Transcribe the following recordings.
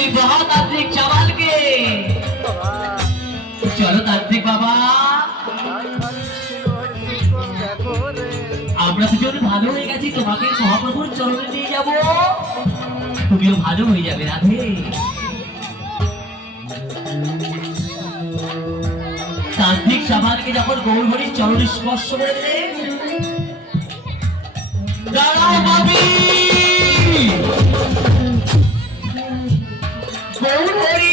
এই মহাতান্ত্রিক চাওয়ালকে। চলো তান্ত্রিক বাবা, আমরা দুজন ভালো হয়ে গেছি, তোমাকে মহাপ্রভুর চরণে নিয়ে যাব, তুমিও ভালো হয়ে যাবে রাধে। তান্ত্রিক চাওয়ালকে যখন গৌরহরির চরণ স্পর্শ করে দিলেন, দাঁড়াও ভাবি, গৌরহরি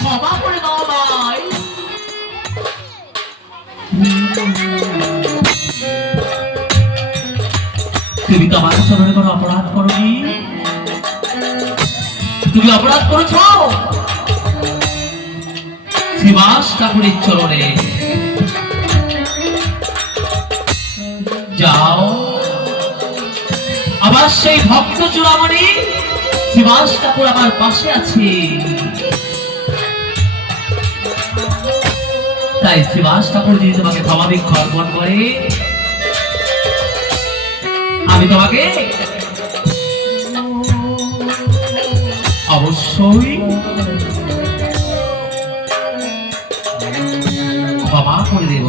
ক্ষমা করে দাও ভাই। তুমি তো আমার চরণে কোনো অপরাধ করোনি, তুমি অপরাধ করেছ শ্রীবাস ঠাকুরের চরণে। যাও, আবার সেই ভক্ত চূড়ামণি শ্রীবাস ঠাকুর আমার পাশে আছে, তাই শ্রীবাস ঠাকুর যদি তোমাকে স্বাভাবিক অর্পণ করে, আমি তোমাকে অবশ্যই ক্ষমা করে দেব।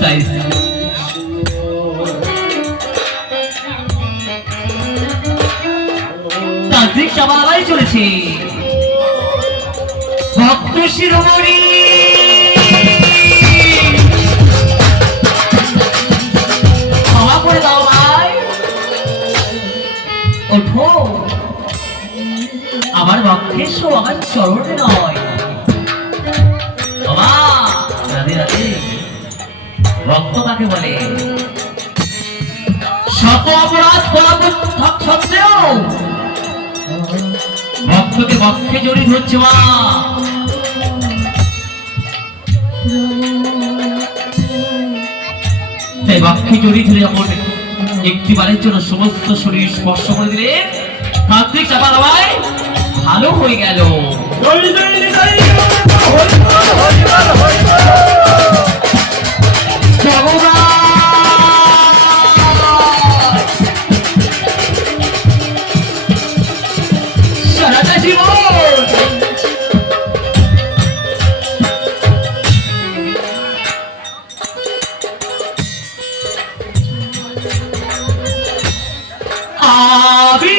তাই তান্ত্রিক সবাই চলেছে ভক্ত শিরোমণি, ক্ষমা করে দাও ভাই। ওঠো, আমার ভক্তেশ আমার চরণে নয়। বাবা রাধে রাধে। ভক্ত কাকে বলে? শত অপরাধ সত্ত্বেও ভক্তকে ভক্তে জড়িয়ে ধরছে মা। তাই ভক্তে জড়িয়ে ধরে যখন একটিবারের জন্য সমস্ত শরীর স্পর্শ করে দিলে, তান্ত্রিক চাপা ভাই ভালো হয়ে গেল। সারাটা জীবন আমি